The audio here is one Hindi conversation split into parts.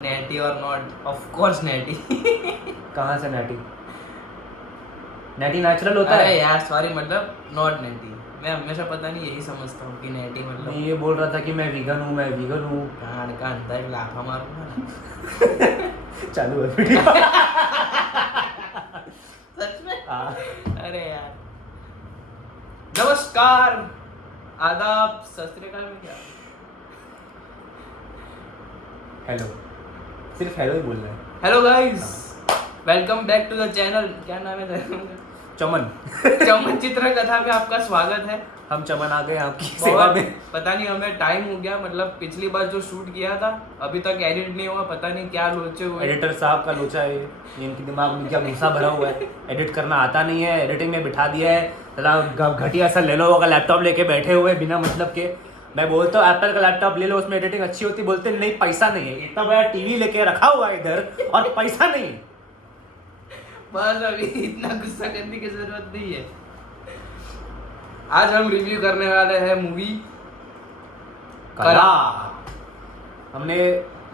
नैटी और नॉट, ऑफ कोर्स नैटी। कहाँ से नैटी? नैटी नेचुरल होता अरे है यार सॉरी, मतलब नॉट नैटी। मैं हमेशा पता नहीं यही समझता हूँ कि नैटी मैं मतलब ये बोल रहा था कि मैं वीगन हूँ कान का अंदर लाफा मारूंगा ना। चालू है वीडियो। सच में? हाँ। अरे यार, नमस्कार, आदाब, सत श्री अकाल में क्या? हेलो, सिर्फ हेलो ही बोल रहा है। Hello guys, welcome back to the channel. क्या नाम है चैनल का? चमन। चमन चित्र कथा में आपका स्वागत है। हम चमन आ गए आपकी सेवा बहुत में। पता नहीं हमें टाइम हो गया, मतलब पिछली बार जो शूट किया था अभी तक एडिट नहीं हुआ, पता नहीं क्या लोचे हुए। एडिटर साहब का लोचा है ये, इनके दिमाग में क्या भूसा भरा हुआ है। एडिट करना आता नहीं है, एडिटिंग में बिठा दिया है। जरा घटिया सा लेनोवो का लैपटॉप लेके बैठे हुए बिना मतलब के। मैं बोलता हूँ एप्पल का लैपटॉप ले लो, उसमें एडिटिंग अच्छी होती। बोलते नहीं, पैसा नहीं है। इतना बड़ा टीवी लेके रखा हुआ है इधर और पैसा नहीं। बस अभी इतना गुस्सा करने की जरूरत नहीं है। आज हम रिव्यू करने वाले हैं मूवी कला। हमने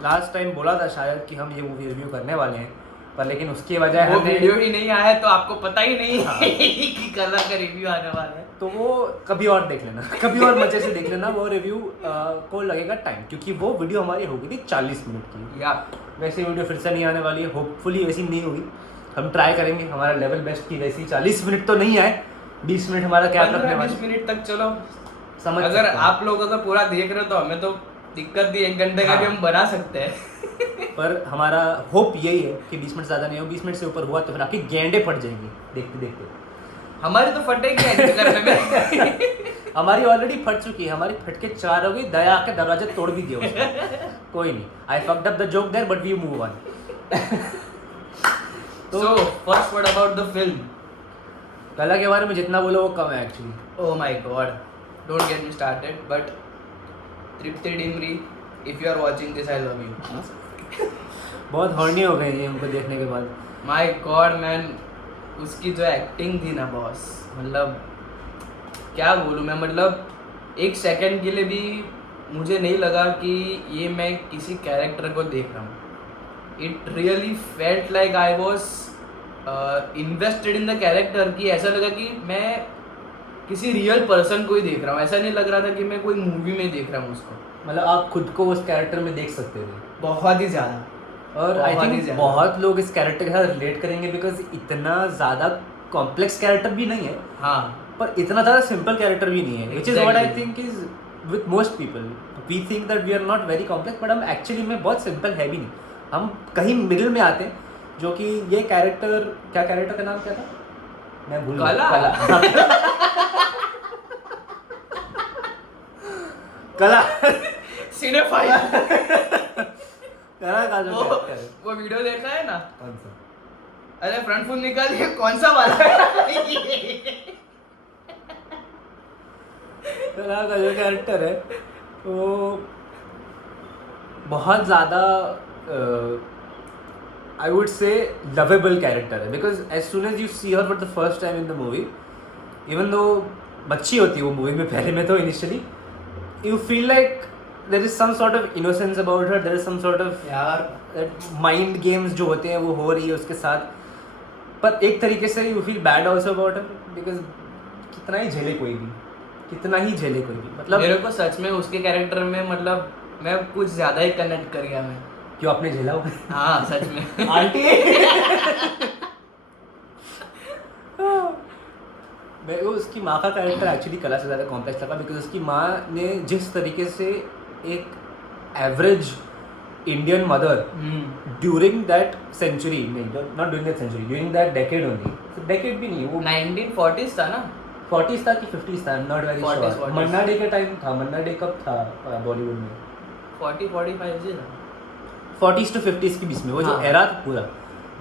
लास्ट टाइम बोला था शायद कि हम ये मूवी रिव्यू करने वाले हैं, पर लेकिन उसकी वजह वो हमने वीडियो ही नहीं आया है तो आपको पता ही नहीं है कि कला का रिव्यू आने वाला है। तो वो कभी और देख लेना, कभी और मजे से देख लेना। वो रिव्यू को लगेगा टाइम, क्योंकि वो वीडियो हमारी हो गई थी 40 मिनट की। या वैसे वीडियो फिर से नहीं आने वाली है, होपफुली वैसी नहीं होगी। हम ट्राई करेंगे हमारा लेवल बेस्ट की वैसी 40 मिनट तो नहीं आए, 20 मिनट हमारा कैप रखने 15-20 वाले। मिनट तक चलो समझ अगर सकते हैं। आप लोग अगर पूरा देख रहे हो तो हमें तो दिक्कत भी 1 घंटे का भी हाँ। हम बना सकते हैं। पर हमारा होप यही है कि 20 मिनट ज़्यादा नहीं हो। 20 मिनट से ऊपर हुआ तो फिर आपकी गेंडे फट जाएंगी देखते देखते। हमारी तो फटेगी एडिट करने में। हमारी ऑलरेडी फट चुकी है, हमारी फट के 4 हो गई। दया के दरवाजे तोड़ भी दिया उसने। कोई नहीं, I fucked up the joke there but we move on. So first what about the film? Qala के बारे में जितना बोलो वो कम है actually. Oh my god, don't get me started, but Tripti Dimri, if you are watching this, I love you. बहुत हॉर्नी हो गए ये हमको देखने के बाद। My god man, उसकी जो एक्टिंग थी ना बॉस, मतलब क्या बोलूँ मैं, मतलब एक सेकंड के लिए भी मुझे नहीं लगा कि ये मैं किसी कैरेक्टर को देख रहा हूँ। It really felt like I was invested in the character, कि ऐसा लगा कि मैं किसी रियल पर्सन को ही देख रहा हूँ। ऐसा नहीं लग रहा था कि मैं कोई मूवी में देख रहा हूँ उसको। मतलब आप खुद को उस कैरेक्टर में देख सकते थे। बहुत ही ज़्यादा। और आई बहुत ही थिंक ज़्यादा। बहुत लोग इस कैरेक्टर के साथ रिलेट करेंगे, बिकॉज इतना ज़्यादा कॉम्प्लेक्स कैरेक्टर भी नहीं है, हाँ, पर इतना ज़्यादा सिंपल कैरेक्टर भी नहीं है। Which is what I Exactly. Think is with most people. We think that we are not very complex, but हम एक्चुअली में बहुत सिंपल है भी नहीं। हम कहीं मिडिल में आते हैं, जो कि ये कैरेक्टर, क्या कैरेक्टर का नाम क्या था मैं भूल गया। कला। कला। सिनेफाइल। कला का जो कैरेक्टर है। वो वीडियो देखा है ना? कौन सा? अरे फ्रंट फुल निकालिए, कौन सा वाला है? कला का जो कैरेक्टर है वो बहुत ज़्यादा आई वुड से लवेबल कैरेक्टर है, because as soon as you see her for the first time in the movie, even though बच्ची होती है वो मूवी में पहले में, तो initially you feel like there is some sort of innocence about her, there is some sort of यार माइंड गेम्स जो होते हैं वो हो रही है उसके साथ। पर एक तरीके से you feel bad also about her, because कितना ही झेले कोई भी, कितना ही झेले कोई भी। मतलब मेरे को सच में उसके कैरेक्टर में, मतलब मैं कुछ ज्यादा ही कनेक्ट कर गया मैं। क्यों आपने झेला हो? हाँ सच में। आंटी। मेरे को उसकी माँ का कैरेक्टर एक्चुअली कला से ज़्यादा कॉम्प्लेक्स लगा, बिकॉज उसकी माँ ने जिस तरीके से एक average Indian mother during that century, नहीं not during that century, during that decade only, decade भी नहीं वो 1940s था ना? 40s था कि 50s था, not very 40s, sure. Manna day का टाइम था। मन्ना डे कब था बॉलीवुड में? 40-45 से था। 40s to 50s के बीच में वो जो हाँ। एरा था पूरा,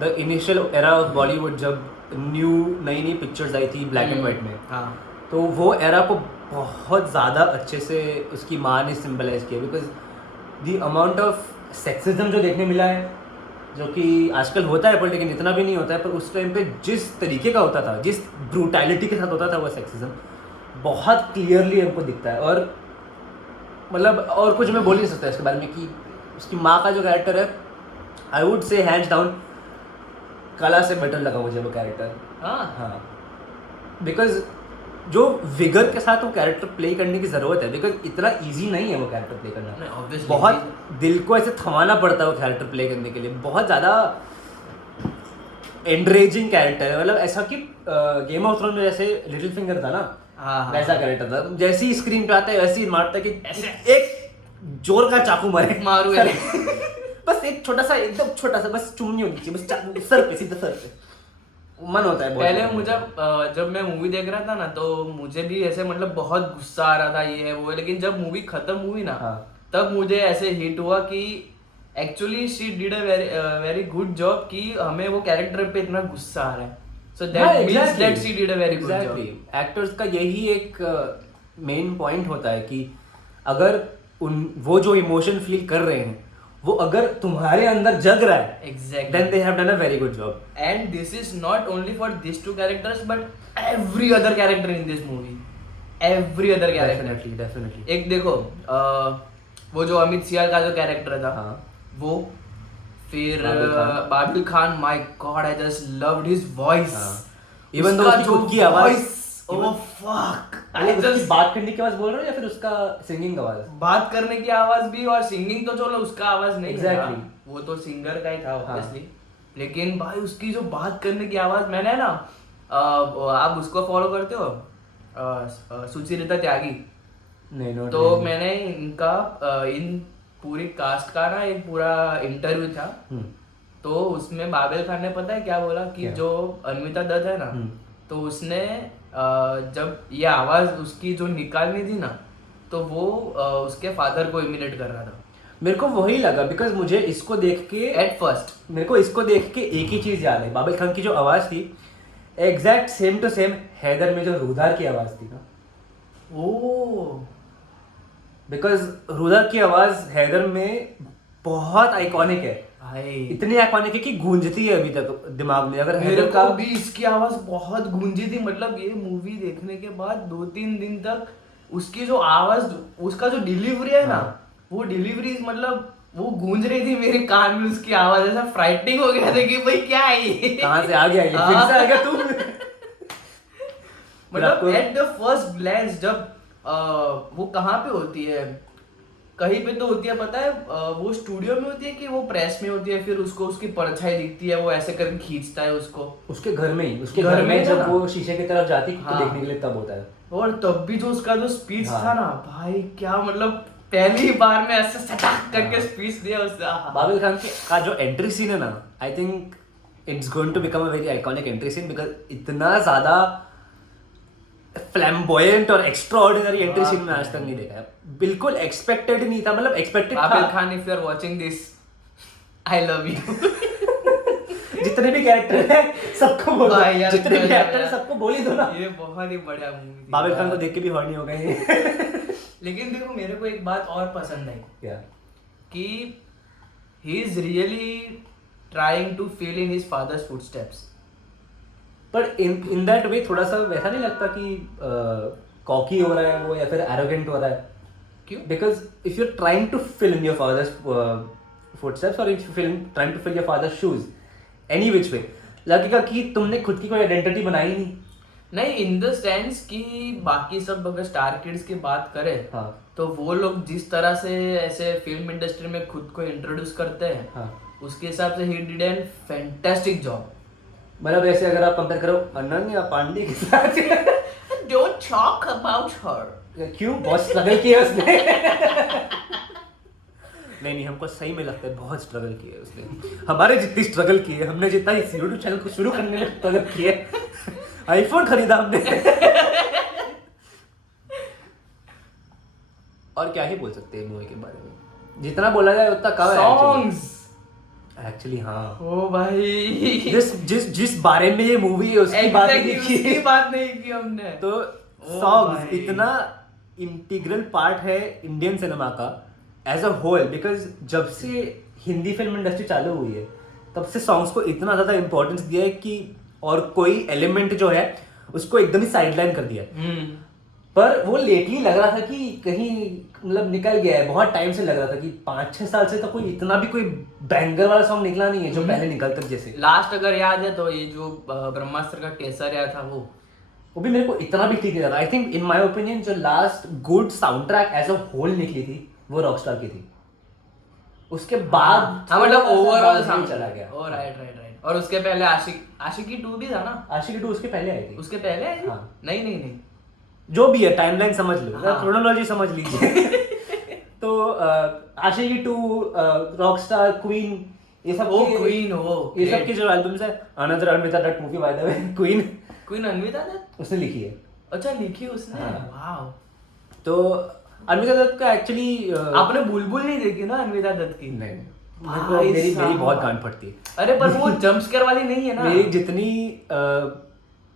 the initial era of Bollywood, जब न्यू नई नई पिक्चर्स आई थी ब्लैक एंड वाइट में, हाँ, तो वो एरा को बहुत ज़्यादा अच्छे से उसकी माँ ने सिंबलाइज किया, because the amount of sexism जो देखने मिला है, जो कि आजकल होता है पर लेकिन इतना भी नहीं होता है, पर उस टाइम पे जिस तरीके का होता था, जिस ब्रूटैलिटी के साथ होता था वो सेक्सिज्म, बहुत क्लियरली हमको दिखता है। और मतलब और कुछ मैं बोल नहीं सकता इसके बारे में कि उसकी माँ का जो कैरेक्टर है आई वुड से हैंड्स डाउन कला से बेटर लगा मुझे वो कैरेक्टर। हाँ बिकॉज जो विगर के साथ वो कैरेक्टर प्ले करने की ज़रूरत है, बिकॉज इतना इजी नहीं है वो कैरेक्टर प्ले करना, ऑब्वियसली बहुत दिल को ऐसे थमाना पड़ता है वो कैरेक्टर प्ले करने के लिए, बहुत ज़्यादा एंडरेजिंग कैरेक्टर है। मतलब ऐसा कि गेम ऑफ थ्रोन में जैसे लिटिल फिंगर था ना, हाँ वैसा कैरेक्टर था, जैसे ही स्क्रीन पे आता है वैसे ही मारता है कि ऐसे एक जोर का चाकू मारे मारू सर बस एक छोटा सा, एकदम छोटा सा, बस चुम्बनी होनी चाहिए, बस चाकू सर पे, सीधा सर पे, मन होता है बहुत। पहले मुझे जब मैं मूवी देख रहा था ना तो मुझे भी ऐसे मतलब बहुत गुस्सा आ रहा था ये है वो है, लेकिन जब मूवी खत्म हुई ना हाँ। तब मुझे ऐसे हिट हुआ कि actually she did a very good job कि हमें वो कैरेक्टर पे इतना गुस्सा आ रहा है, so that means that she did a very good job. Actors का यही एक मेन पॉइंट होता है कि अगर वो जो इमोशन फील कर रहे हैं वो अगर तुम्हारे अंदर जग रहा है, Exactly. then they have done a very good job. And this is not only for these two characters but every other character in this movie. Every other character. Definitely. एक देखो वो जो अमित सियाल का जो कैरेक्टर था हाँ. वो, फिर Babil Khan. Babil Khan, my God I just loved his voice. Even though उसकी खुद की आवाज, ओह फक, उसकी बात करने की आवाज बोल रहे हो या फिर उसका सिंगिंग आवाज? बात करने की आवाज भी और सिंगिंग तो चलो उसका आवाज नहीं Exactly. था, वो तो सिंगर का ही था ऑब्वियसली, लेकिन भाई उसकी जो बात करने की आवाज, मैंने ना आप उसको फॉलो करते हो सुचिरिता त्यागी? नहीं, तो मैंने इनका इन पूरी कास्ट का ना एक पूरा इंटरव्यू था, तो उसमें बाबिल खान ने पता है क्या बोला कि जो अन्विता दत्त है ना, तो उसने जब ये आवाज उसकी जो निकालनी थी ना तो वो उसके फादर को इमिटेट कर रहा था। मेरे को वही लगा, बिकॉज मुझे इसको देख के एट फर्स्ट मेरे को इसको देख के एक ही चीज याद है, बाबिल खान की जो आवाज थी exact same to same Haider में जो रुदार की आवाज थी ना, ओह बिकॉज रुदार की आवाज हैदर में बहुत आइकॉनिक है, भाई इतनी आइकॉनिक है कि गूंजती है अभी तक दिमाग में। अगर मेरे हैदर को का भी इसकी आवाज बहुत गूंजी थी, मतलब ये मूवी देखने के बाद 2-3 दिन तक उसकी जो आवाज, उसका जो डिलीवरी है ना, वो डिलीवरी मतलब वो गूंज रही थी मेरे कान में, उसकी आवाज ऐसा फ्राइटनिंग हो गया था कि भाई क्या है ये, कहाँ से आ गया ये, फिर से आ गया तू मतलब एट द फर्स्ट ग्लैंस जब वो कहाँ पे होती है, कहीं पे तो होती है पता है, वो स्टूडियो में होती है कि वो प्रेस में होती है, फिर उसको उसकी परछाई दिखती है, वो ऐसे करके खींचता है उसको उसके घर में ही, उसके घर में जब वो शीशे की तरफ जाती है देखने के लिए तब होता है। और तब भी जो उसका जो स्पीच था ना भाई, क्या मतलब पहली बार में ऐसे सटाक करके स्पीच दिया उसने। बाबिल खान का जो एंट्री सीन है ना, I think it's going to become a very iconic entry scene, because इतना ज्यादा फ्लैम्बॉयंट और एक्स्ट्राऑर्डिनरी एंट्री सीन मैं आज तक नहीं देखा है, बिल्कुल एक्सपेक्टेड नहीं था, मतलब एक्सपेक्टेड था। Babil Khan, if you are watching this, I love you. जितने भी कैरेक्टर हैं सबको बोल दो, जितने भी कैरेक्टर हैं सबको बोल ही दो ना। ये बहुत ही बढ़िया मूवी थी। बाबिल खान को देख के भी हॉर्नी हो गए। लेकिन देखो मेरे को एक बात और पसंद आई क्या कि he is really trying to feel in his father's footsteps, पर इन दैट वे थोड़ा सा वैसा नहीं लगता कि कॉकी हो रहा है वो या फिर एरोगेंट हो रहा है? क्यों? Because if you are trying to fill in your father's footsteps और if you trying to fill your father's shoes any which way, लगेगा कि तुमने खुद की कोई आइडेंटिटी बनाई नहीं। नहीं, इन द सेंस कि बाकी सब अगर स्टार किड्स की बात करें तो वो लोग जिस तरह से ऐसे फिल्म इंडस्ट्री में खुद को इंट्रोड्यूस करते हैं, उसके हिसाब से he did an fantastic job. मतलब ऐसे अगर आप कंपेयर करो अनन्या पांडे के साथ, डोंट टॉक अबाउट हर। क्यों? बहुत स्ट्रगल किया उसने। नहीं, हमको सही में लगता है बहुत स्ट्रगल की है उसने, हमारे जितनी स्ट्रगल की है, हमने जितना इस यूट्यूब चैनल को शुरू करने में स्ट्रगल की है, आईफोन खरीदा हमने। और क्या ही बोल सकते हैं मूवी के बारे में, जितना बोला जाए उतना कम है। सॉन्ग्स एक्चुअली हाँ, ओ भाई, जिस बारे में ये मूवी है उसकी बात नहीं की हमने, तो सॉन्ग्स इतना इंटीग्रल पार्ट है इंडियन सिनेमा का एज अ होल, बिकॉज जब से हिंदी फिल्म इंडस्ट्री चालू हुई है तब से सॉन्ग्स को इतना ज़्यादा इंपॉर्टेंस दिया है कि और कोई एलिमेंट जो है उसको एकदम ही साइडलाइन कर दिया है। पर वो लेटली लग रहा था कि कहीं मतलब निकल गया है, बहुत टाइम से लग रहा था कि 5-6 साल से तो कोई इतना भी कोई बैंगर वाला सॉन्ग निकला नहीं है जो पहले निकलता जैसे। लास्ट अगर याद है तो ये जो ब्रह्मास्त्र का केसरिया था वो भी मेरे को इतना भी ठीक नहीं लगा। I think in my opinion जो last good sound track as a whole निकली थी वो रॉकस्टार की थी। उसके बाद हाँ मतलब थोड़ा सा ओवरऑल downhill साउंड चला गया। ओ राइट राइट राइट। और उसके पहले आशिकी 2 भी था ना? आशिकी 2 उसके पहले आई थी। उसके पहले आई थी? हाँ। नहीं नहीं नहीं, जो भी है टाइमलाइन समझ लो, हाँ। क्रोनोलॉजी समझ लीजिए। तो आशिकी 2, रॉकस्टार, क्वीन, ये सब ओ के- क्वीन हो, ये सब की जो एल्बम्स है, another Anvita Dutt movie by the way, queen queen Anvita Dutt उसने लिखी है। अच्छा लिखी उसने? हाँ। वाओ। तो अनविता दत्त का एक्चुअली आपने बुलबुल नहीं देखी ना अन्विता दत्त की? नहीं, भाई मेरे को मेरी साहब। बहुत गांड फटती है। अरे पर वो जंप स्केयर वाली नहीं है ना? मेरी जितनी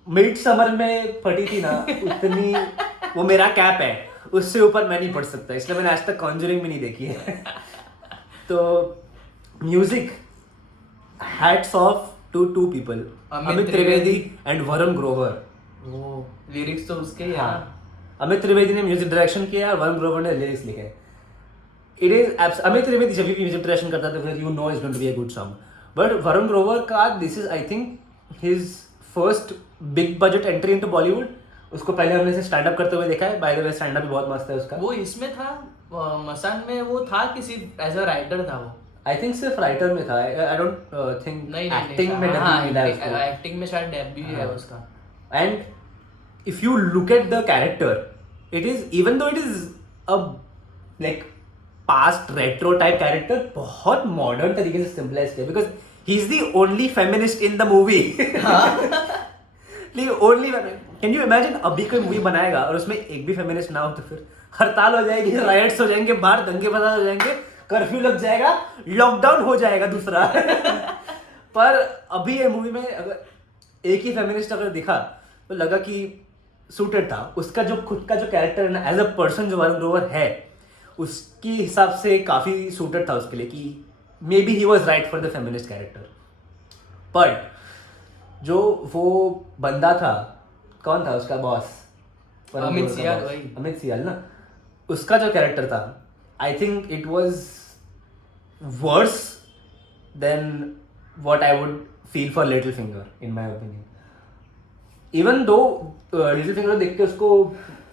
मिड समर में फटी थी ना उतनी वो मेरा कैप है, उससे ऊपर मैं नहीं पढ़ सकता, इसलिए मैंने आज तक कॉन्जरिंग भी नहीं देखी है। तो music, hats off to two people, Amit Trivedi and Varun Grover. वो लिरिक्स तो उसके ही है हाँ, ना? अमित त्रिवेदी ने म्यूजिक डायरेक्शन किया और वरुण ग्रोवर ने लिरिक्स लिखे। इट इज अमित त्रिवेदी जब भी म्यूजिक डायरेक्शन करता था फिर you know is going to be a good song, but Varun Grover का this is I think his first big budget entry into Bollywood. उसको पहले हमने से स्टैंड अप करते हुए देखा है, bye the way stand up भी बहुत मस्त है उसका। वो इसमें था मसान में, वो था किसी एज अ राइटर था वो? आई थिंक सिर्फ राइटर में था, आई डोंट थिंक नहीं एक्टिंग में हाँ, डेब्यू मिला है उसको। एक्टिंग में शायद डेब्यू है हाँ। उसका। And if you look at the character, it is, even though it is a like past retro type character, बहुत modern तरीके से symbolize किया because he is the only feminist in the movie. like only can you imagine अभी कोई मूवी बनाएगा और उसमें एक भी feminist ना हो तो फिर हड़ताल हो जाएगी, riots हो जाएंगे, बाहर दंगे फसाद हो जाएंगे, कर्फ्यू लग जाएगा, लॉकडाउन हो जाएगा दूसरा। पर अभी ये मूवी में अगर एक ही फेमिनिस्ट अगर दिखा तो लगा कि सूटेड था। उसका जो खुद का जो कैरेक्टर है ना एज अ पर्सन जो वरुण ग्रोवर है उसके हिसाब से काफ़ी सूटेड था उसके लिए कि may be he was right for the feminist character. But जो वो बंदा था, कौन था उसका बॉस? अमित सियाल भाई। अमित सियाल ना, उसका जो कैरेक्टर था I think it was worse than what I would feel for Littlefinger in my opinion. Even though Littlefinger देख के उसको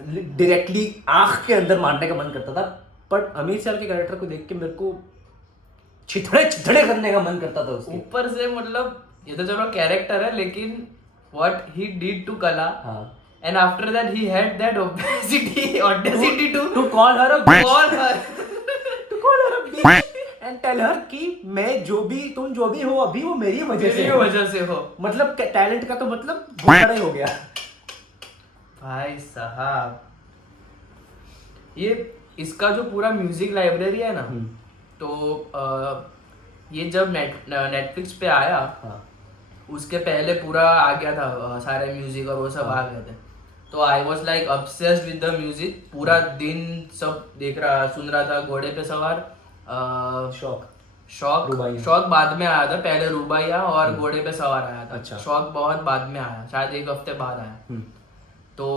डायरेक्टली आँख के अंदर मारने का मन करता था, बट अमित सियाल के कैरेक्टर को देख के मेरे को छिथड़े करने का मन करता था उसके। ऊपर से मतलब ये तो चलो कैरेक्टर है, लेकिन what he did to Kala, हाँ, and after that he had that audacity to call her a bitch. call her To call her a bitch and tell her कि मैं जो भी, तुम जो भी हो अभी वो मेरी वजह से मेरी हो। वजह से हो। मतलब टैलेंट का तो मतलब घोटाला ही हो गया। भाई साहब, ये इसका जो पूरा म्यूजिक लाइब्रेरी है ना, तो ये जब नेटफ्लिक्स पे आया हाँ, उसके पहले पूरा आ गया था, सारे म्यूजिक और वो सब आ गए थे। तो I was like obsessed with the music, पूरा दिन सब देख रहा सुन रहा था। घोड़े पे सवार, शौक रुबाइया। शौक बाद में आया था, पहले रुबाइया और घोड़े पे सवार आया था। अच्छा। शौक बहुत बाद में आया, शायद एक हफ्ते बाद आया। तो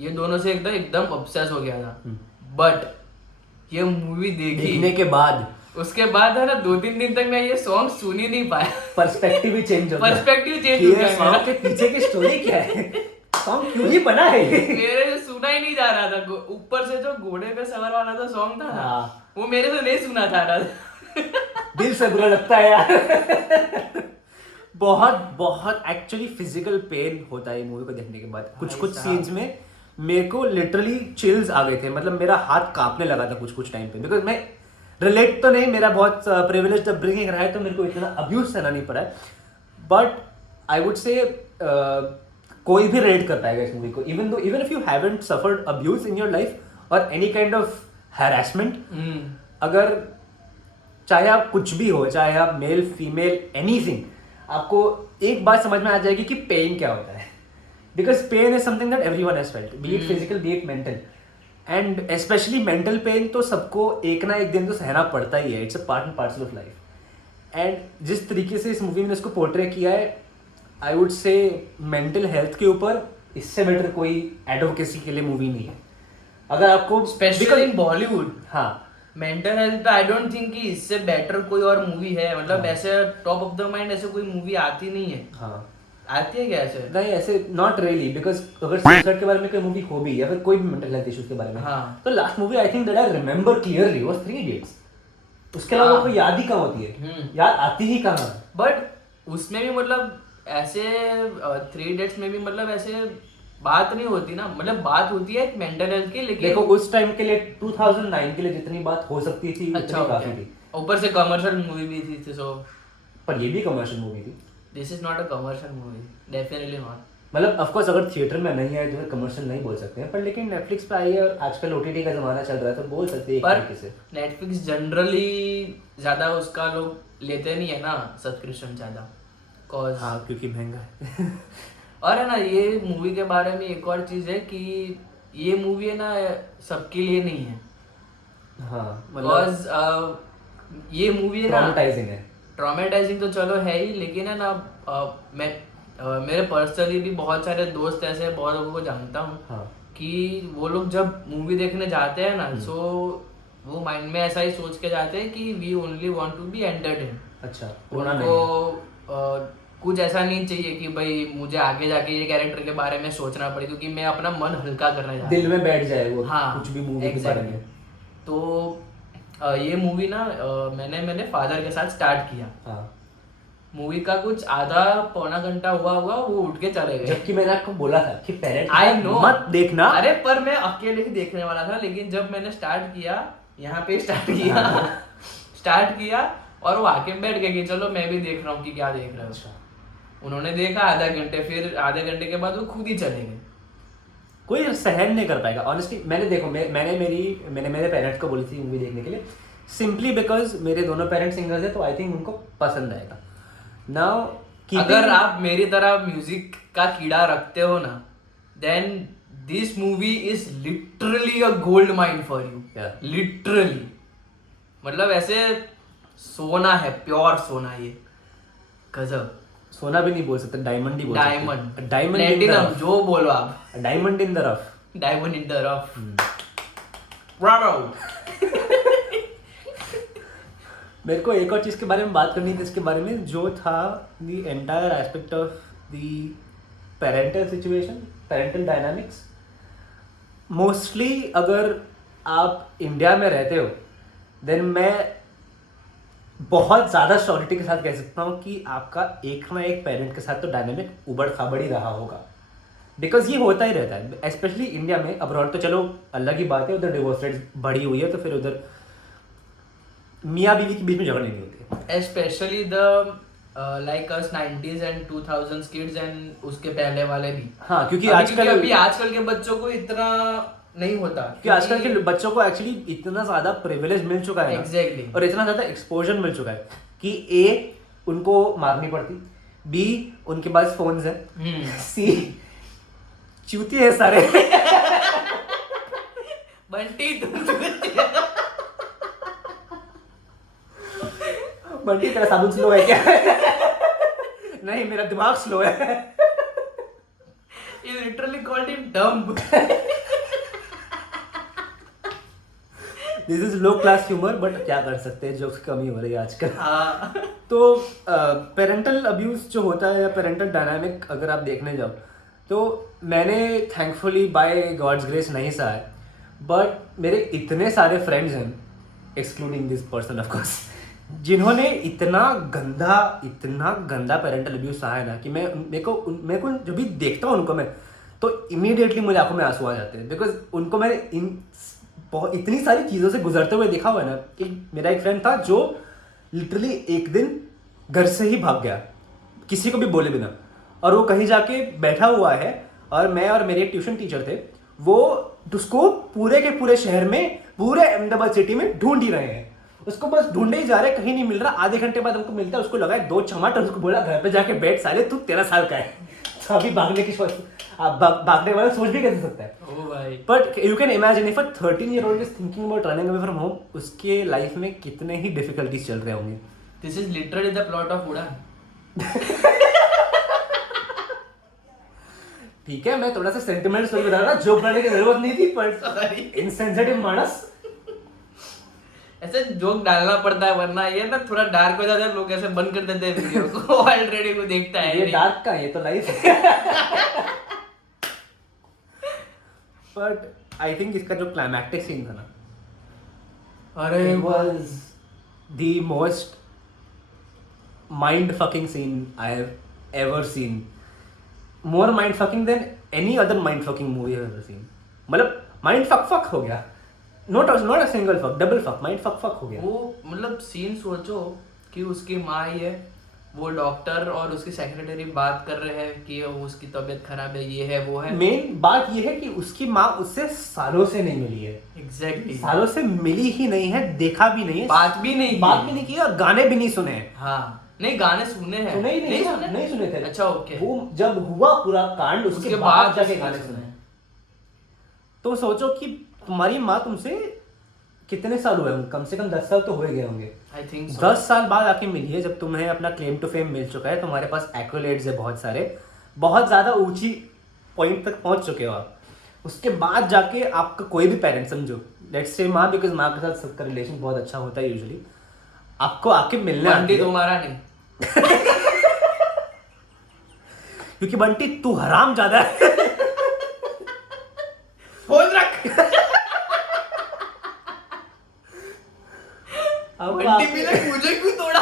ये दोनों से एकदम ऑब्सेस हो गया था। बट ये मूवी देखने के बाद उसके बाद है ना 2-3 दिन तक मैं ये सॉन्ग सुन ही नहीं पाया। पर्सपेक्टिव ही चेंज हो गया। पर्सपेक्टिव चेंज कि हो ये गया सॉन्ग मेरा। के पीछे की स्टोरी क्या है, सॉन्ग क्यों ही बना है ये? मेरे से सुना ही नहीं जा रहा था। ऊपर से जो घोड़े पे सवार वाला तो सॉन्ग था ना, हाँ। वो मेरे से नहीं सुना जा रहा था। दिल से बुरा लगता है यार। बहुत बहुत एक्चुअली फिजिकल पेन होता है मूवी को देखने के बाद। कुछ भाई कुछ साहब। सीन्स में मेरे को लिटरली चिल्स आ गए थे, मतलब मेरा हाथ कांपने लगा था कुछ कुछ टाइम पे। बिकॉज मैं रिलेट तो नहीं, मेरा बहुत प्रिविलेज अपब्रिंगिंग रहा है तो मेरे को इतना अब्यूज सहना नहीं पड़ा है, बट आई वुड से कोई भी रिलेट कर पाएगा इस मूवी को। Even if you haven't suffered abuse in your life और एनी काइंड ऑफ हैरेसमेंट, अगर चाहे आप कुछ भी हो, चाहे आप मेल फीमेल एनीथिंग, आपको एक बात समझ में आ जाएगी कि पेन क्या होता है। Because pain is something that everyone has felt, be it physical be it mental, and specially mental pain तो सबको एक ना एक दिन तो सहना पड़ता ही है। It's a part and parcel of life. And जिस तरीके से इस मूवी में इसको पोर्ट्रे किया है, आई वुड से मेंटल हेल्थ के ऊपर इससे बेटर कोई एडवोकेसी के लिए मूवी नहीं है। अगर आपको स्पेशली इन बॉलीवुड हाँ मेंटल हेल्थ पे आई डोंट थिंक कि इससे बेटर कोई और मूवी है, मतलब हाँ। ऐसे टॉप ऑफ द माइंड ऐसे कोई मूवी आती नहीं है। हाँ आती है क्या ऐसे? नहीं ऐसे नॉट रियली, बिकॉज अगर सुसाइड के बारे में कोई मूवी हो भी या फिर कोई भी मेंटल हेल्थ इश्यूज के बारे में, हाँ। तो last movie I think that I remember clearly was 3 idiots. उसके अलावा हाँ। कोई याद ही कहाँ होती है, याद आती ही कहाँ है। बट उसमें भी मतलब ऐसे 3 इडियट्स में भी मतलब ऐसे बात नहीं होती ना, मतलब बात होती है मेंटल हेल्थ की, लेकिन देखो उस टाइम के लिए 2009 के लिए जितनी बात हो सकती थी अच्छा उतनी काफी थी। ऊपर से कमर्शियल मूवी भी थी, सो पर ये भी कमर्शियल मूवी थी। This is not a commercial movie, definitely not. मतलब ऑफ कोर्स अगर थिएटर में नहीं है तो कमर्शियल नहीं बोल सकते हैं, पर लेकिन नेटफ्लिक्स पे आई है और आजकल ओटीटी का जमाना चल रहा है तो बोल सकते हैं एक पर तरीके से। नेटफ्लिक्स जनरली ज्यादा उसका लोग लेते नहीं है ना सब्सक्रिप्शन ज्यादा, कॉज हाँ क्योंकि महंगा है। और है ना ये मूवी के बारे में एक और चीज है कि ये मूवी है ना सबके लिए नहीं है, हाँ बिकॉज ये मूवी है ना ट्रॉमेटाइजिंग है। ट्रॉमेटाइजिंग तो चलो है ही, लेकिन है ना मेरे पर्सनली भी बहुत सारे दोस्त ऐसे हैं, बहुत लोगों को जानता हूँ हाँ कि वो लोग जब मूवी देखने जाते हैं ना, सो वो माइंड में ऐसा ही सोच के जाते हैं कि we only want to be entertain. अच्छा उनको कुछ ऐसा नहीं चाहिए कि भाई मुझे आगे जाके ये कैरेक्टर के बारे में सोचना पड़े, क्योंकि मैं अपना मन हल्का करने जा रहा दिल में बैठ जाए वो हाँ कुछ भी मूवी के बारे में। तो ये मूवी ना मैंने फादर के साथ स्टार्ट किया। हाँ मूवी का कुछ आधा पौना घंटा हुआ होगा, वो उठ के चले गए। जबकि मैंने आपको बोला था कि पेरेंट्स आई नो मत देखना। अरे पर मैं अकेले ही देखने वाला था, लेकिन जब मैंने स्टार्ट किया, यहाँ पे स्टार्ट किया और वो आके बैठ गए कि चलो मैं भी देख रहा हूँ कि क्या देख रहा हूँ। उन्होंने देखा आधा घंटे, फिर आधे घंटे के बाद वो खुद ही चले गए। कोई सहन नहीं कर पाएगा ऑनेस्टली। मैंने देखो मैंने मेरे पेरेंट्स को बोली थी मूवी देखने के लिए, सिंपली बिकॉज मेरे दोनों पेरेंट्स सिंगर्स है तो आई थिंक उनको पसंद आएगा। नाउ अगर आप मेरी तरह म्यूजिक का कीड़ा रखते हो ना, then this movie is literally a gold mine for you. Literally मतलब ऐसे सोना है, प्योर सोना ये, गजब। सोना भी नहीं बोल सकते, डायमंड ही बोल सकते। डायमंड प्लेटिनम जो बोलो आप, diamond in the rough. Diamond in the rough. Bravo. मेरे को एक और चीज के बारे में बात करनी थी, इसके बारे में जो था the entire aspect of the parental situation, parental dynamics. Mostly अगर आप इंडिया में रहते हो देन मैं बहुत ज़्यादा श्योरिटी के साथ कह सकता हूँ कि आपका एक ना एक पेरेंट के साथ तो डायनामिक उबड़ खाबड़ ही रहा होगा, बिकॉज ये होता ही रहता है स्पेशली इंडिया में। अब्रॉड तो चलो अलग ही बात है, उधर डिवोर्स रेट बढ़ी हुई है तो फिर उधर मियाँ बीवी के बीच में झगड़ नहीं होती है। Specially the like us 90s and 2000s kids and उसके पहले वाले भी। हाँ क्योंकि आजकल के बच्चों को इतना नहीं होता, क्योंकि आजकल के बच्चों को एक्चुअली इतना ज्यादा प्रिविलेज मिल चुका है एग्जैक्टली और इतना ज्यादा एक्सपोजर मिल चुका है कि ए उनको मारनी पड़ती, बी उनके पास फोन्स है, सी चूती है सारे। बंटी बंटी तेरा साबुन स्लो है क्या? नहीं मेरा दिमाग स्लो है। You literally called him dumb. This is low class humour, but क्या कर सकते हैं, जोक्स की कमी हो रही है आजकल। हाँ। तो पेरेंटल अब्यूज जो होता है या पेरेंटल डायनामिक अगर आप देखने जाओ तो मैंने थैंकफुली बाय गॉड्स ग्रेस नहीं सहा है, बट मेरे इतने सारे फ्रेंड्स हैं excluding this person of course जिन्होंने इतना गंदा पेरेंटल अब्यूज सहा है ना कि मेरे को जब भी देखता हूँ उनको मैं तो इमीडिएटली मुझे आंखों में आंसू आ जाते हैं, बिकॉज उनको मैंने इतनी सारी चीज़ों से गुजरते हुए देखा हुआ है ना। कि मेरा एक फ्रेंड था जो लिटरली एक दिन घर से ही भाग गया किसी को भी बोले बिना, और वो कहीं जाके बैठा हुआ है और मैं और मेरे ट्यूशन टीचर थे, वो उसको पूरे के पूरे शहर में, पूरे अहमदाबाद सिटी में ढूंढ ही रहे हैं, उसको बस ढूंढे ही जा रहे, कहीं नहीं मिल रहा। आधे घंटे बाद हमको मिलता है, उसको लगाए 2 चमाट और उसको बोला घर पे जाके बैठ साले, तू 13 साल का है। तो अभी भागने की भागने वाला सोच भी कैसे सकता है। ओ भाई, but you can imagine if a 13-year-old is thinking about running away from home, उसके लाइफ में कितने ही डिफिकल्टीज चल रहे होंगे। This is literally the plot of उड़ान। ठीक है, मैं थोड़ा सा सेंटिमेंट स्टोरी बता रहा था, जोक बनाने की जरूरत नहीं थी, पर इनसेंसिटिव मानस ऐसे जोक डालना पड़ता है, वरना ये ना थोड़ा डार्क हो जाता है, लोग ऐसे बंद कर देते हैं वीडियो को। ऑलरेडी को देखता है ये नहीं। डार्क का, ये तो लाइफ है। बट आई थिंक इसका जो क्लाइमैक्टिक सीन था ना, अरे it was the most mind fucking scene I have ever seen. More mind fucking than any other mind fucking movie I've ever seen. मतलब mind fuck हो गया. Not a single fuck, double fuck, mind fuck हो गया. वो मतलब सीन सोचो कि उसकी माँ ही है, वो डॉक्टर और उसकी सेक्रेटरी बात कर रहे हैं कि उसकी तबीयत खराब है, ये है वो है। मेन बात ये है कि उसकी माँ उससे सालों से नहीं मिली है. एग्जैक्टली सालों से मिली ही नहीं है, देखा भी नहीं है, बात भी नहीं की और गाने भी नहीं सुने हैं. हाँ नहीं, गाने सुने हैं। सुने ही नहीं, सुने? नहीं सुने थे. अच्छा ओके। वो जब हुआ पूरा कांड, उसके बाद जाके गाने सुने. तो सोचो कि तुम्हारी माँ तुमसे कितने साल हुए होंगे, कम से कम 10 साल तो हो गए होंगे. आई थिंक 10 साल बाद आके मिली है, जब तुम्हें अपना क्लेम टू फेम मिल चुका है, तुम्हारे पास एक्रोलेट्स है बहुत सारे, बहुत ज़्यादा ऊंची पॉइंट तक पहुंच चुके हो आप. उसके बाद जाके आपका कोई भी पेरेंट, समझो लेट्स से माँ, बिकॉज माँ के साथ सबका रिलेशन बहुत अच्छा होता है यूजुअली, आपको आके मिलने आती है. तुम्हारा नहीं क्योंकि बंटी तू हराम ज्यादा है. फोन रख। बंटी भी ने मुझे क्यों तोड़ा?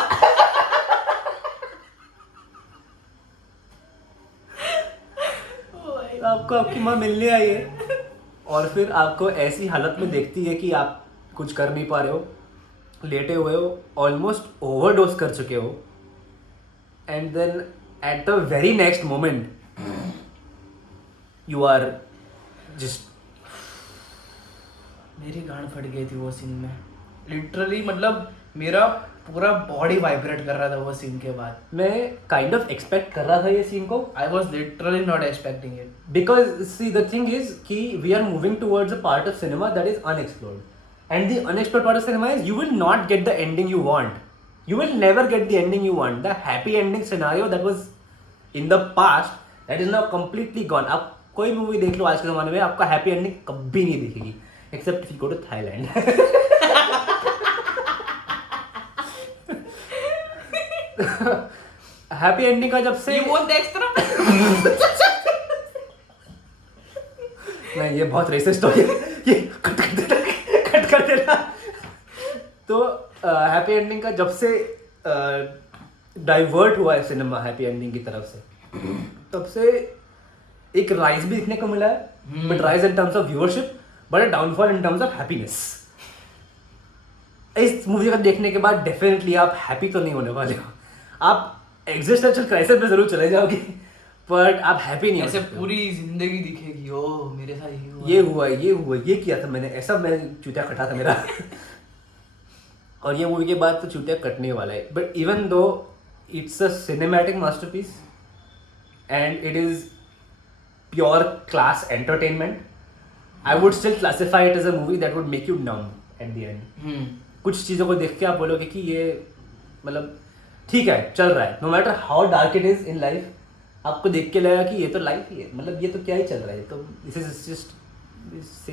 आपको आपकी माँ मिलने आई है और फिर आपको ऐसी हालत में देखती है कि आप कुछ कर नहीं पा रहे हो, लेटे हुए हो, ऑलमोस्ट ओवरडोज कर चुके हो, and then at the very next moment you are just. मेरी गांड फट गई थी वो सीन में, लिटरली. मतलब मेरा पूरा बॉडी वाइब्रेट कर रहा था वो सीन के बाद. मैं काइंड ऑफ एक्सपेक्ट कर रहा था ये सीन को, I was literally not expecting it. because see the thing is कि we are moving towards a part of cinema that is unexplored, and the unexplored part of cinema is you will not get the ending you want. You will never get the ending you want. The happy ending scenario that was in the past, that is now completely gone. आप कोई मूवी देख लो आज के ज़माने में, आपका हैप्पी एंडिंग कभी नहीं दिखेगी, except if you go to Thailand. Happy ending का जब से You want the extra? नहीं, ये बहुत रेसिस्ट हो गया, ये कट कर देना. तो हैप्पी एंडिंग का जब से डाइवर्ट हुआ है सिनेमा हैप्पी एंडिंग की तरफ से, तब से एक राइज भी देखने को मिला है, but rise in terms of viewership, but a downfall in terms of happiness. इस मूवी का देखने के बाद डेफिनेटली आप हैप्पी तो नहीं होने वाले हो, आप एग्जिस्टेंशियल क्राइसिस में जरूर चले जाओगे, बट आप हैप्पी नहीं हो ऐसे सकते हो. पूरी जिंदगी दिखेगी, ओ मेरे साथ ये हुआ, ये किया था मैंने, ऐसा मैं चूतिया कटा था मेरा. और ये मूवी के बाद तो चूतिया कटने वाला है, but even though it's a cinematic masterpiece and it is pure class entertainment, I would still classify it as a movie that would make you numb at the end. कुछ चीज़ों को देख के आप बोलोगे कि ये मतलब ठीक है, चल रहा है, no matter how dark it is in life, आपको देख के लगेगा कि ये तो लाइफ ही है, मतलब ये तो क्या ही चल रहा है, तो दिस इज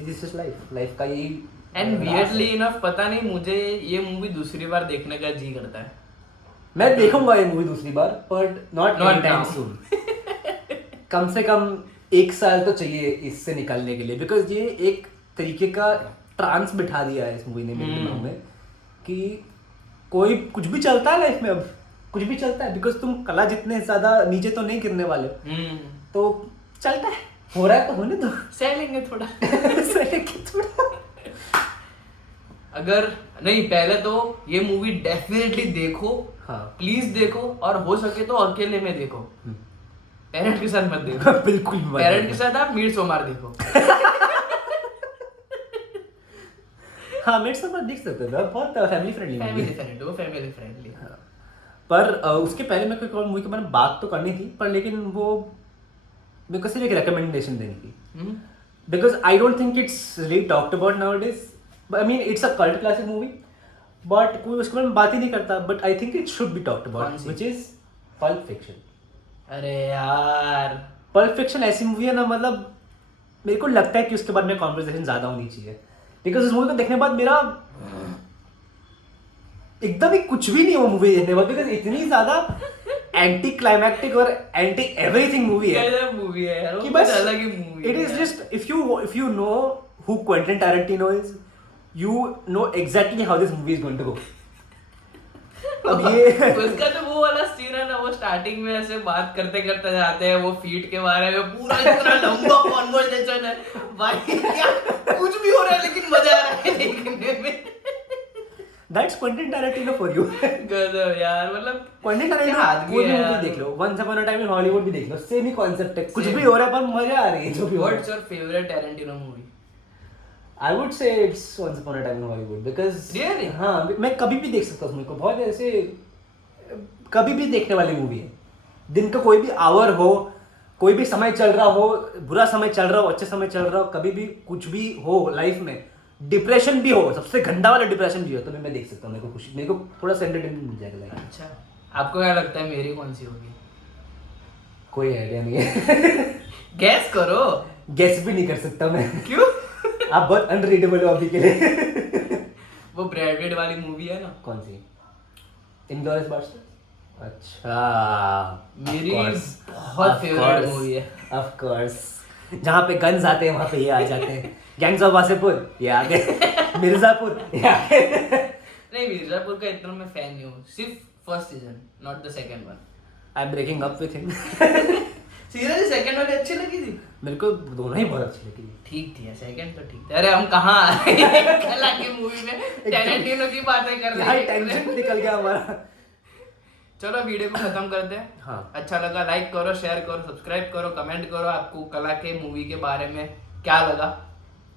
जस्ट लाइफ का यही. एंड वियर्डली इनफ पता नहीं मुझे ये मूवी दूसरी बार देखने का जी करता है. मैं देखूंगा ये मूवी दूसरी बार, but not Not time now. Soon. कम से कम 1 साल तो चाहिए इससे निकलने के लिए, बिकॉज ये एक तरीके का ट्रांस बिठा दिया है इस मूवी ने मेरे दिमाग में कि कोई कुछ भी चलता है लाइफ में, अब कुछ भी चलता है, बिकॉज तुम कला जितने ज्यादा नीचे तो नहीं गिरने वाले हो, तो चलता है, हो रहा है तो होने दो. सह लेंगे थोड़ा. थोड़ा. अगर नहीं, पहले तो ये मूवी डेफिनेटली देखो, हाँ. प्लीज देखो, और हो सके तो अकेले में देखो, पेरेंट के साथ मत देखो. बिल्कुल पेरेंट के साथ आप मिडसोमर देखो. हाँ, मिडसोमर देख सकते हो, बहुत फैमिली फ्रेंडली फैमिली फ्रेंडली, वो फैमिली फ्रेंडली. पर उसके पहले मैं कोई और मूवी के बारे में बात तो करनी थी, पर लेकिन वो मेरे को सिर्फ एक रिकमेंडेशन देनी थी, because I don't think it's really talked about nowadays. I mean it's a cult classic movie, but कोई उसके बारे में बात ही नहीं करता, but I think it should be talked about, which is pulp fiction. अरे यार पल्प फिक्शन ऐसी मूवी है ना, मतलब मेरे को लगता है कि उसके बाद में कॉन्वर्सेशन ज़्यादा होनी चाहिए, बिकॉज उस मूवी को देखने के बाद मेरा एकदम ही कुछ भी नहीं हो मूवी देखने के बाद, बिकॉज इतनी ज़्यादा एंटी क्लाइमैक्टिक और एंटी एवरीथिंग मूवी है गजब मूवी है यार, कि वो बस कुछ अलग ही मूवी इट है इज यार। Just if you know who Quentin Tarantino is, you know exactly how this movie is going to go. अब ये उसका जो वो वाला सीन है ना, वो स्टार्टिंग में ऐसे बात करते करते जाते हैं वो फीट के बारे में, पूरा इतना लंबा कॉन्वर्सेशन है भाई, क्या कुछ भी हो रहा है लेकिन मजा आ रहा है देखने में। That's Quentin Tarantino for you. गजब यार, मतलब क्वेंटिन क्या टैरेंटिनो आदमी कोई भी है मूवी यार। देख लो, once upon a time in Hollywood भी देख लो, सेम ही कॉन्सेप्ट है, कुछ Same. भी हो रहा है पर मजा आ रही है जो भी हो रहा व्हाट्स है। Your favourite Tarantino movie? I would say it's once upon a time in Hollywood, because Really? हाँ मैं कभी भी देख सकता हूँ उस मूवी को, बहुत ऐसे कभी भी देखने वाली मूवी है। दिन का कोई भी आवर हो, कोई भी समय चल रहा हो, बुरा समय चल रहा हो, अच्छे समय चल रहा हो, कभी भी कुछ भी हो लाइफ में, डिप्रेशन भी हो, सबसे गंदा वाला डिप्रेशन भी हो, तो मैं देख सकता हूँ, मेरे को खुशी, मेरे को थोड़ा सा एंटरटेनमेंट मिल जाएगा लाइफ। अच्छा, आपको क्या लगता है मेरी कौन सी होगी? कोई आइडिया नहीं है। गैस करो। गेस भी नहीं कर सकता मैं। क्यों? आप बहुत अनरीडेबल हो अभी के लिए। वो ब्रैड पिट वाली मूवी है ना, कौन सी? Inglorious bastards? अच्छा, मेरी बहुत फेवरेट मूवी है। ऑफ कोर्स, जहाँ पे गन्स आते हैं वहाँ पे ये आ जाते हैं। गैंग्स ऑफ वासेपुर ये आ गए, मिर्जापुर ये आ गए। नहीं, मिर्जापुर का इतना मैं फैन नहीं हूँ, सिर्फ first season, not the second one. I am breaking up with him. Seriously second वाली अच्छी लगी थी? मेरे को दोनों ही बहुत अच्छी लगी। ठीक थी, सेकंड तो ठीक था। अरे हम कहाँ आ रहे हैं कला की मूवी में टैरेंटिनो की बातें कर रहे यहाँ हैं। टेंशन निकल गया हमारा। चलो वीडियो को खत्म करते हैं। हाँ। अच्छा लगा लाइक करो, शेयर करो, सब्सक्राइब करो, कमेंट करो आपको कला के मूवी के बारे में क्या लगा,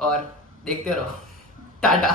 और देखते रहो। टाटा।